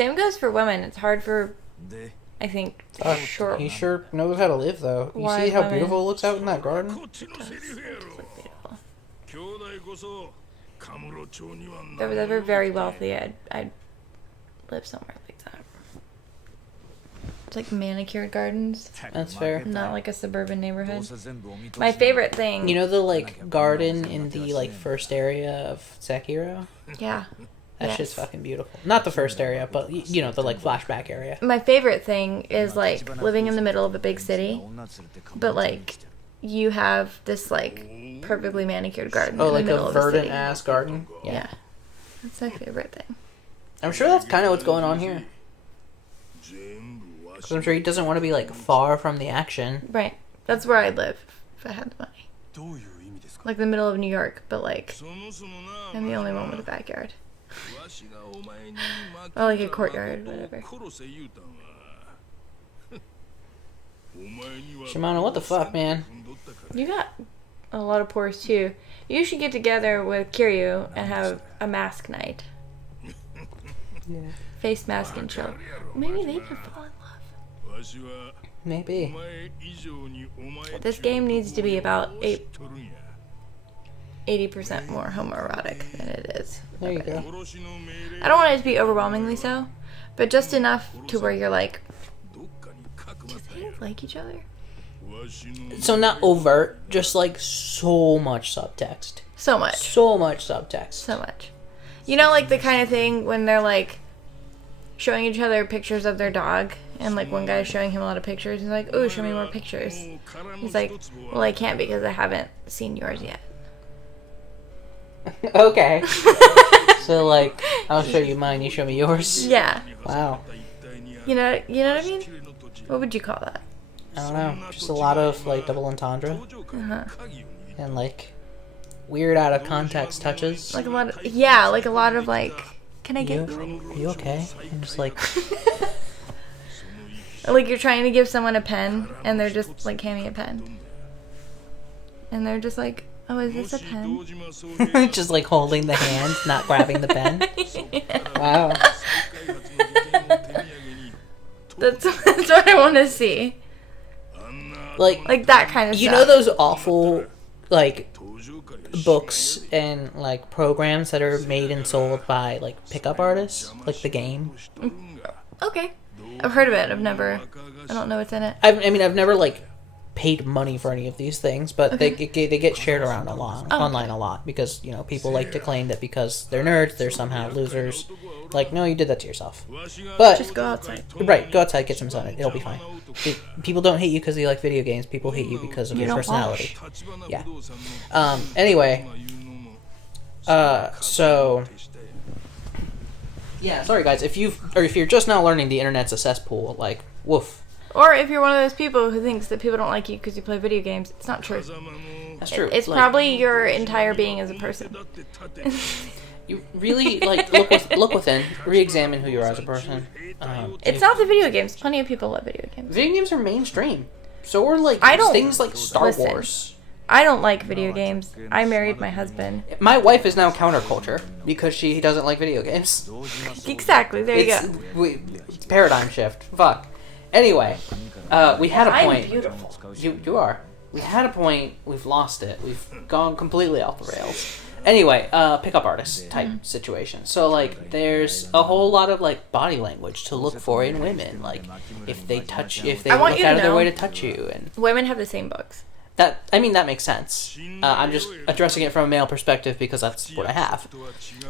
Same goes for women. It's hard for, I think, short. He sure knows how to live, thove. You see how beautiful it looks out in that garden? It does look beautiful. If I was ever very wealthy, I'd live somewhere like that. It's like manicured gardens. That's fair. Not like a suburban neighborhood. My favorite thing... You know the, like, garden in the, like, first area of Sekiro? Yeah. That shit's fucking beautiful. Not the first area, but, you know, the, like, flashback area. My favorite thing is, like, living in the middle of a big city, but, like, you have this, like, perfectly manicured garden in the middle of the city. Oh, like a verdant-ass garden? Yeah. That's my favorite thing. I'm sure that's kind of what's going on here. Because I'm sure he doesn't want to be, like, far from the action. Right. That's where I'd live if I had the money. Like the middle of New York, but, like, I'm the only one with a backyard. Or, like, a courtyard, whatever. Shimano, what the fuck, man? You got a lot of pores, too. You should get together with Kiryu and have a mask night. Yeah. Face mask and chill. Maybe they could fall in love. Maybe. This game needs to be about 80% more homoerotic than it is. There you go. I don't want it to be overwhelmingly so, but just enough to where you're like, do they like each other? So not overt, just like so much subtext. So much. So much subtext. So much. You know, like the kind of thing when they're like showing each other pictures of their dog, and like one guy's showing him a lot of pictures. He's like, "Oh, show me more pictures." He's like, "Well, I can't because I haven't seen yours yet." Okay. So like, I'll show you mine. You show me yours. Yeah. Wow. You know what I mean? What would you call that? I don't know. Just a lot of like double entendre Uh-huh. and like weird out of context touches. Like a lot of, yeah, like a lot of like, can I get you? Are you okay? I'm just like. Like you're trying to give someone a pen, and they're just like, hand me a pen. And they're just like, oh, is this a pen? Just like holding the hand, not grabbing the pen. Yeah. Wow. That's what I want to see. Like that kind of stuff. You know those awful, like, books and, like, programs that are made and sold by, like, pickup artists? Like, the game? Okay. I've heard of it. I don't know what's in it. I mean, I've never, like, paid money for any of these things, but they get shared around a lot, online a lot, because, you know, people like to claim that because they're nerds, they're somehow losers. Like, no, you did that to yourself. But just go outside. Right, go outside, get some sun. It'll be fine. People don't hate you because you like video games. People hate you because of your personality. Yeah. Anyway. So. Yeah, sorry guys. If you're just now learning the internet's a cesspool, like, woof. Or if you're one of those people who thinks that people don't like you because you play video games, it's not true. That's true. It's probably your entire being as a person. You really, like, look within. Re-examine who you are as a person. It's not the video games. Plenty of people love video games. Video games are mainstream. So are, like, things like Star Wars. I don't like video games. I married my husband. My wife is now counterculture because she doesn't like video games. Exactly. There you go. Paradigm shift. Fuck. Anyway, we had a point. I'm beautiful. You are. We had a point. We've lost it. We've gone completely off the rails. Anyway, pickup artist type situation. So, like, there's a whole lot of, like, body language to look for in women. Like, if they look out of their way to touch you. And women have the same books. that makes sense. I'm just addressing it from a male perspective because that's what I have.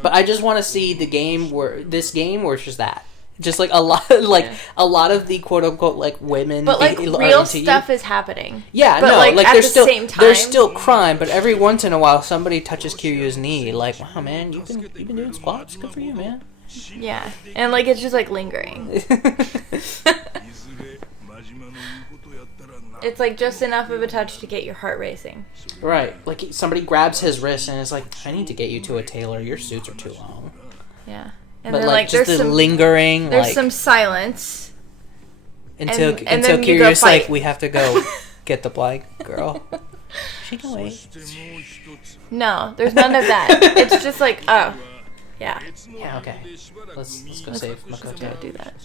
But I just want to see this game where it's just that. Just like a lot of the quote unquote like women, but like real stuff is happening. Yeah, but no, like at there's the still same time, there's still crime, but every once in a while somebody touches Kiryu's knee. Like, wow, man, you've been doing squats. Good for you, man. Yeah, and like it's just like lingering. It's like just enough of a touch to get your heart racing. Right, like somebody grabs his wrist and is like, I need to get you to a tailor. Your suits are too long. Yeah. And But then, like just there's the some lingering, there's like some silence until and then you Kiryu's go like, fight. we have to go get the black girl. She can wait. No, there's none of that. It's just like, oh, Yeah. Yeah, okay. Let's go save Let's Makoto. go do that.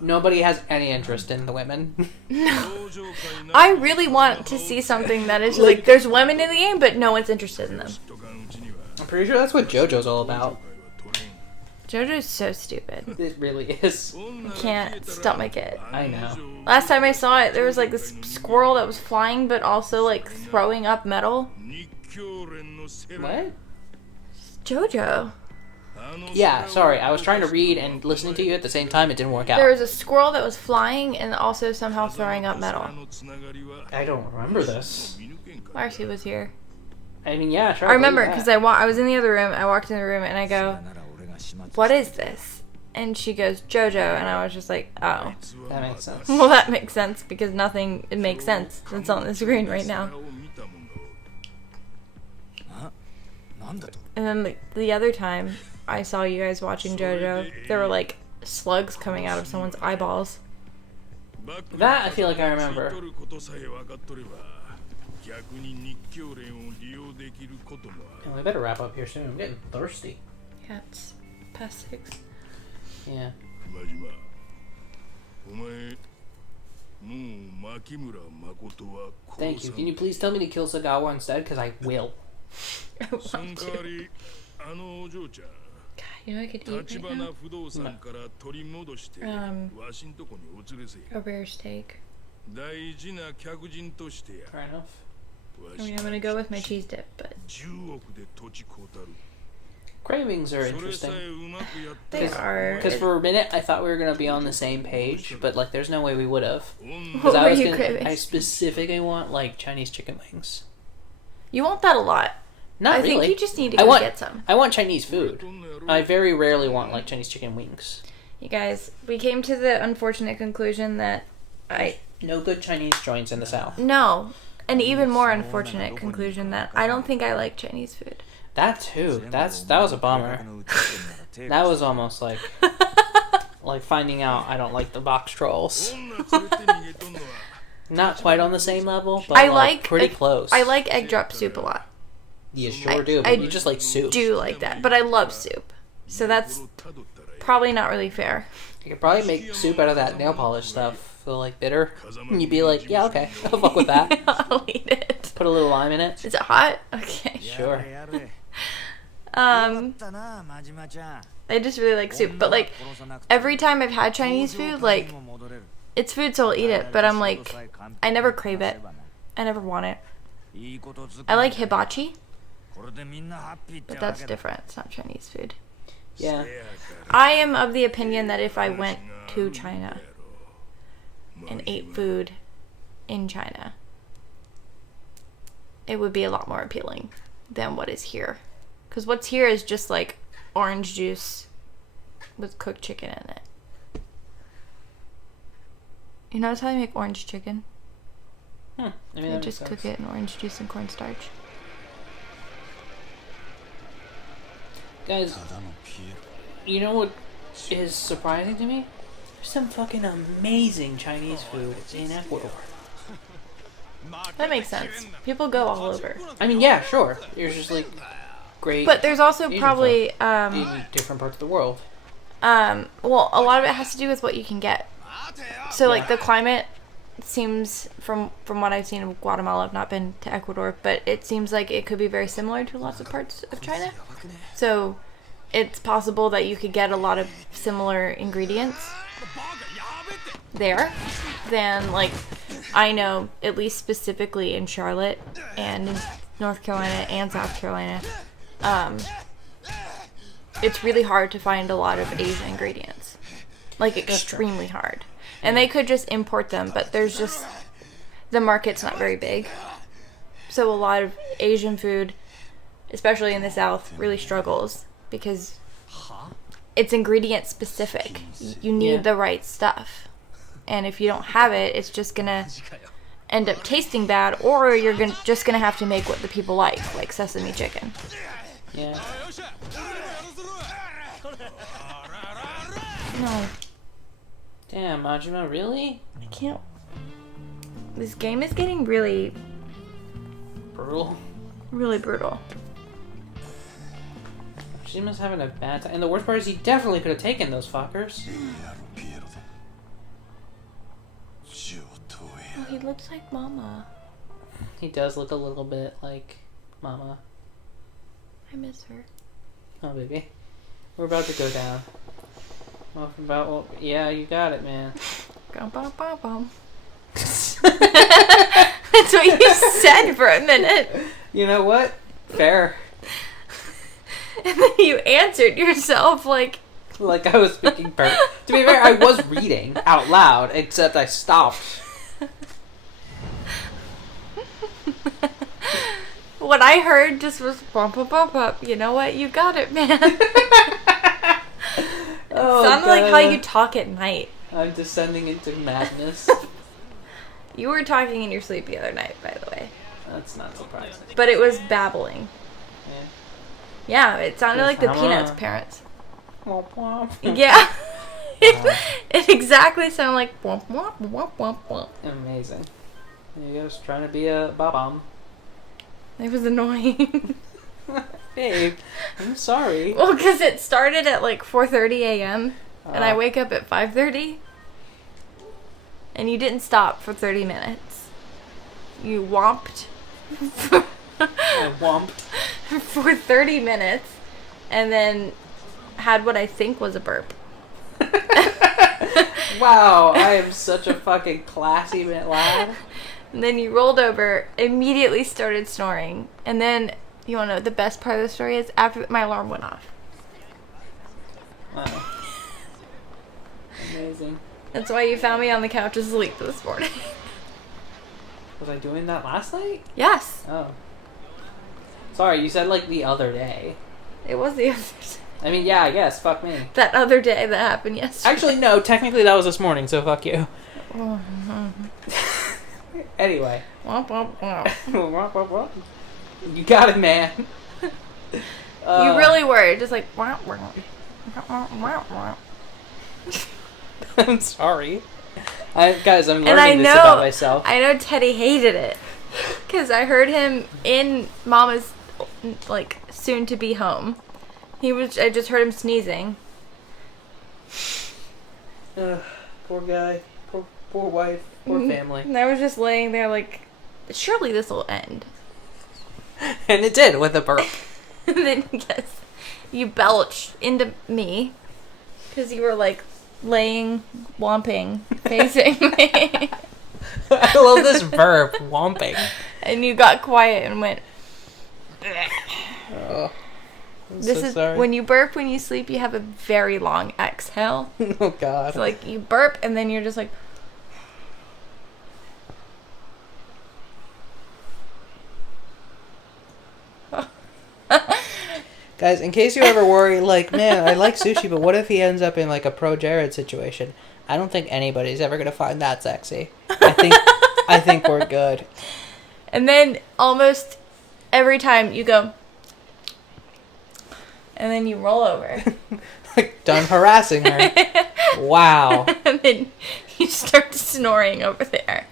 Nobody has any interest in the women. I really want to see something that is like there's women in the game, but no one's interested in them. I'm pretty sure that's what JoJo's all about. JoJo's so stupid. It really is. I can't stomach it. I know. Last time I saw it, there was like this squirrel that was flying, but also like throwing up metal. What? JoJo. Yeah, sorry. I was trying to read and listening to you at the same time. It didn't work out. There was a squirrel that was flying and also somehow throwing up metal. I don't remember this. Marcy was here. I mean, yeah, sure. I remember because I was in the other room. I walked in the room and I go, "What is this?" And she goes, "JoJo," and I was just like, "Oh." That makes sense. Well, that makes sense because nothing it makes sense that's on the screen right now. And then the other time I saw you guys watching JoJo, there were like slugs coming out of someone's eyeballs. That I feel like I remember. Oh, we better wrap up here soon. I'm getting thirsty. Yeah, it's past 6. Yeah. Thank you. Can you please tell me to kill Sagawa instead? Because I will. I want to. God, you know I could eat right now? A rare steak. Fair enough. I mean, I'm gonna go with my cheese dip, but Cravings are interesting. they are. Because for a minute I thought we were gonna be on the same page, but like there's no way we would have. What were you craving? I specifically want like Chinese chicken wings. You want that a lot. Not I really. think you just need to go get some. I want Chinese food. I very rarely want like Chinese chicken wings. You guys, we came to the unfortunate conclusion that No good Chinese joints in the South. No. An even more unfortunate conclusion that I don't think I like Chinese food. That too. That was a bummer. That was almost like finding out I don't like the box trolls. Not quite on the same level, but I like pretty close. I like egg drop soup a lot. You sure do, but I you just like soup. Do like that, but I love soup. So that's probably not really fair. You could probably make soup out of that nail polish stuff. So like bitter. And you'd be like, yeah, okay, I'll fuck with that. I'll eat it. Put a little lime in it. Is it hot? Okay. Sure. I just really like soup, but like every time I've had Chinese food, like it's food, so I'll eat it. But I'm like, I never crave it. I never want it. I like hibachi, but that's different. It's not Chinese food. Yeah. I am of the opinion that if I went to China and ate food in China, it would be a lot more appealing than what is here. Because what's here is just like orange juice with cooked chicken in it. You notice how you make orange chicken? I mean, They just cook it in orange juice and cornstarch. Guys, you know what is surprising to me? There's some fucking amazing Chinese food in Ecuador. That makes sense. People go all over. I mean, yeah, sure. There's just like great. But there's also Asian probably in different parts of the world. well, a lot of it has to do with what you can get. So like the climate seems from what I've seen of Guatemala, I've not been to Ecuador, but it seems like it could be very similar to lots of parts of China. So it's possible that you could get a lot of similar ingredients there than like I know, at least specifically in Charlotte and in North Carolina and South Carolina, it's really hard to find a lot of Asian ingredients. Like extremely hard. And they could just import them, but there's just the market's not very big. So a lot of Asian food, especially in the South, really struggles because it's ingredient specific. You need the right stuff. And if you don't have it, it's just gonna end up tasting bad, or you're just gonna have to make what the people like sesame chicken. Yeah. No, Damn, Majima, really? I can't. This game is getting really, Brutal. really brutal. She must having a bad time. And the worst part is he definitely could have taken those fuckers. Oh, he looks like Mama. He does look a little bit like Mama. I miss her. Oh, baby. We're about to go down. Well, yeah, you got it, man. That's what you said for a minute. You know what? Fair. And then you answered yourself like I was speaking To be fair, I was reading out loud, except I stopped. what I heard just was bump, bump, bump, bump. You know what? You got it, man. Oh, sounded like how you talk at night. I'm descending into madness. You were talking in your sleep the other night, by the way. That's not surprising. But it was babbling. Yeah. Yeah, it sounded like the Peanuts parents. Womp womp. Yeah. It exactly sounded like womp womp womp womp womp. Amazing. You was trying to be a bob-omb. It was annoying. Babe, I'm sorry. Well, because it started at like 4:30 a.m. and I wake up at 5:30. And you didn't stop for 30 minutes. You womped. I womped. For 30 minutes. And then had what I think was a burp. Wow, I am such a fucking classy lad. And then you rolled over, immediately started snoring. And then, you want to know what the best part of the story is? After my alarm went off. Wow. Amazing. That's why you found me on the couch asleep this morning. Was I doing that last night? Yes. Oh. Sorry, you said like the other day. It was the other day. I mean, yeah, I guess. Fuck me. That other day that happened yesterday. Actually, no. Technically, that was this morning, so fuck you. Anyway. Womp, womp, womp. You got it, man. You really were. Just like, womp, womp, womp, womp. I'm sorry. Guys, I'm And learning this about myself. I know Teddy hated it. Because I heard him in Mama's, like, soon-to-be home. I just heard him sneezing. Poor guy. Poor wife. Poor family. And I was just laying there like, surely this will end. And it did, with a burp. And then, yes, you belched into me. Because you were, like, laying, womping, facing me. I love this verb, womping. And you got quiet and went... Oh, This is sorry. when you burp when you sleep, you have a very long exhale. Oh God. So like you burp and then you're just like Guys, in case you ever worry, like, man, I like sushi, but what if he ends up in like a pro Jared situation? I don't think anybody's ever gonna find that sexy. I think we're good. And then almost every time you go and then you roll over. Like, done harassing her. Wow. And then you start snoring over there.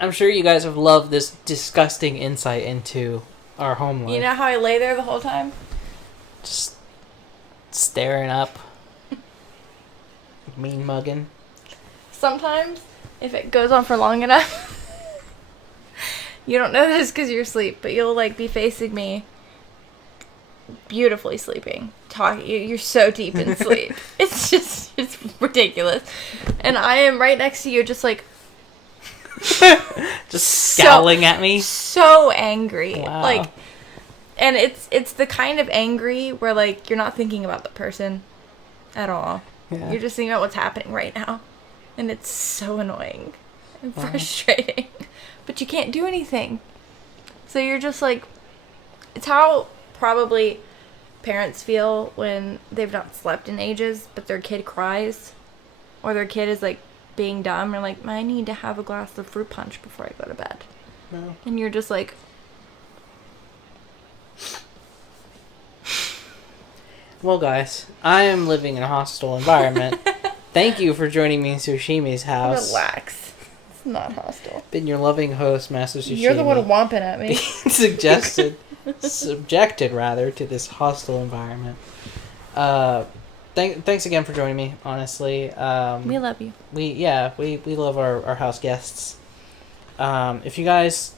I'm sure you guys have loved this disgusting insight into our home life. You know how I lay there the whole time? Just staring up. Mean mugging. Sometimes, if it goes on for long enough, you don't know this because you're asleep, but you'll like be facing me, beautifully sleeping, talking. You're so deep in sleep. It's ridiculous, and I am right next to you, just like, just scowling at me. So angry, wow. like, and it's the kind of angry where like you're not thinking about the person at all. Yeah. You're just thinking about what's happening right now. And it's so annoying and frustrating. But you can't do anything. So you're just like... It's how probably parents feel when they've not slept in ages, but their kid cries. Or their kid is like being dumb. Or like, I need to have a glass of fruit punch before I go to bed. No. And you're just like... Well, guys, I am living in a hostile environment. Thank you for joining me in Sushimi's house. Relax. It's not hostile. Been your loving host, Master Sushimi. You're the one womping at me. Suggested. subjected rather to this hostile environment. Thanks again for joining me. Honestly, We love you. we love our house guests. If you guys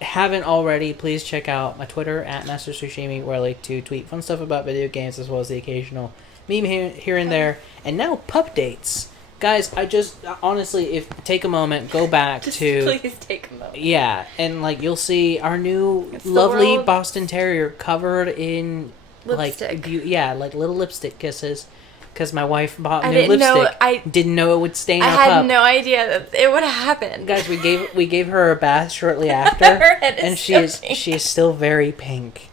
haven't already, please check out my Twitter at Master Sushimi, where I like to tweet fun stuff about video games as well as the occasional meme here and there. And now pup dates. Guys, I just honestly, if take a moment, go back Just to please take a moment. yeah, and like you'll see our new It's the lovely world. Boston Terrier covered in Lipstick. like like little lipstick kisses, because my wife bought I new didn't know- lipstick. I- didn't know it would stain I our had pup. no idea that it would happen. Guys, we gave her a bath shortly after, Her head is and so pink. she is still very pink.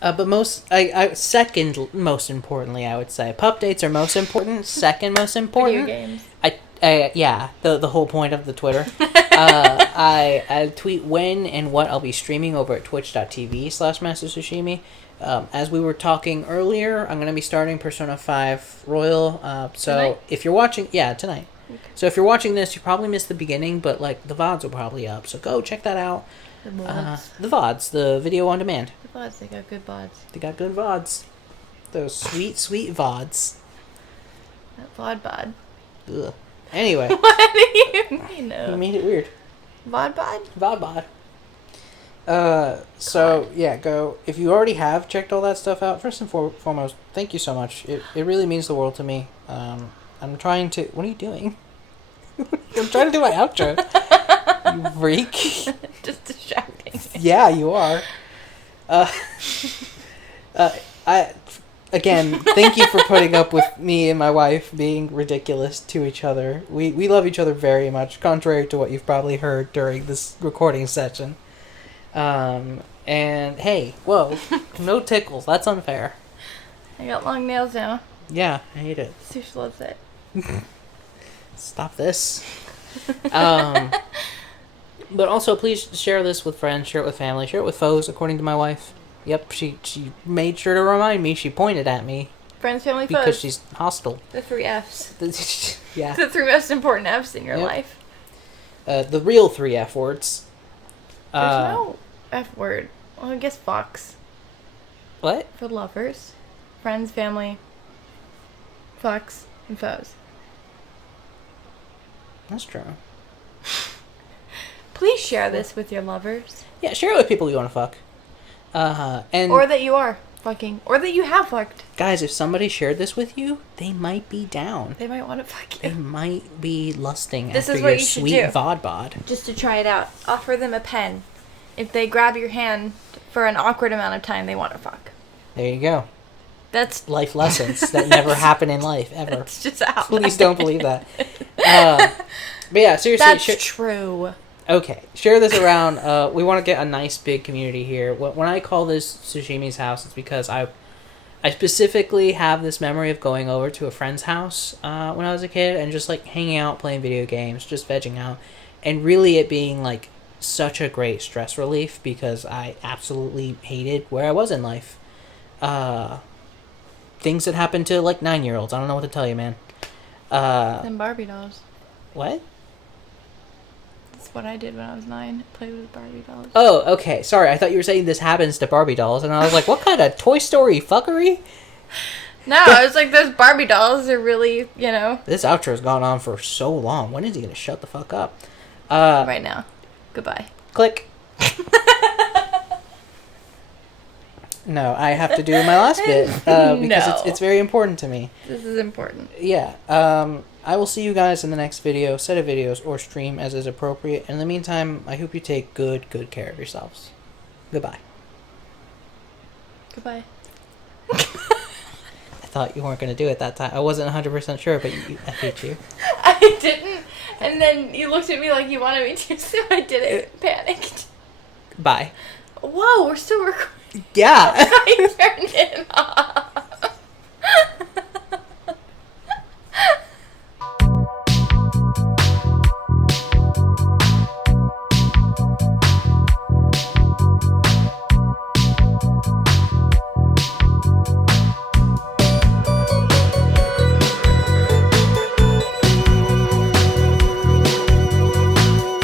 But second most importantly, I would say pup dates are most important. Second most Video important, games. yeah, the whole point of the Twitter. I tweet when and what I'll be streaming over at twitch.tv/MasterSushimi. As we were talking earlier, I'm going to be starting Persona 5 Royal. So Tonight? if you're watching, tonight. Okay. So if you're watching this, you probably missed the beginning, but like the VODs are probably up. So go check that out. The VODs. The VODs, the video on demand. The VODs, they got good VODs. They got good VODs. Those sweet, sweet VODs. That VOD bod. Ugh. Anyway, What do you mean? you No. made it weird. VOD bod? VOD bod. So yeah, go. If you already have checked all that stuff out, first and foremost, thank you so much. It really means the world to me. I'm trying to. What are you doing? I'm trying to do my outro. You freak. Just distracting. Yeah, you are. Again, thank you for putting up with me and my wife being ridiculous to each other. We love each other very much, contrary to what you've probably heard during this recording session. And hey, whoa, no tickles. That's unfair. I got long nails now. Yeah, I hate it. Sush loves it. Stop this. But also, please share this with friends, share it with family, share it with foes, according to my wife. Yep, she made sure to remind me. She pointed at me Friends, family, because foes. she's hostile. The 3 Fs. Yeah. The 3 most important Fs in your Yep. life. The real 3 F words. There's no F word. Well, I guess fucks. What? For lovers. Friends, family, fucks, and foes. That's true. Please share this with your lovers. Yeah, share it with people you want to fuck. And Or that you are fucking. Or that you have fucked. guys, if somebody shared this with you, they might be down. They might want to fuck They you. might be lusting This after is what your you should sweet do. VOD bod. Just to try it out. Offer them a pen. If they grab your hand for an awkward amount of time, they want to fuck. There you go. That's Life lessons that never happen in life, ever. It's just out. Please don't believe that. But yeah, seriously. That's true. Okay, share this around. We want to get a nice big community here. When I call this Sushimi's house, it's because I specifically have this memory of going over to a friend's house when I was a kid and just like hanging out, playing video games, just vegging out, and really it being like such a great stress relief because I absolutely hated where I was in life. Things that happen to like 9-year-olds. I don't know what to tell you, man. Them Barbie dolls. What? That's what I did when I was 9. Played with Barbie dolls. Oh, okay. Sorry, I thought you were saying this happens to Barbie dolls, and I was like, what kind of Toy Story fuckery? No, I was like, those Barbie dolls are really, This outro's gone on for so long. When is he gonna shut the fuck up? right now. Goodbye. Click. No, I have to do my last bit because No. it's very important to me. This is important. Yeah. I will see you guys in the next video, set of videos, or stream as is appropriate. In the meantime, I hope you take good care of yourselves. Goodbye. Goodbye. I thought you weren't gonna do it that time. I wasn't 100% sure, but I hate you. I didn't. And then you looked at me like you wanted me to, so I did it. Panicked. Bye. Whoa, we're still recording. Yeah. I turned it off.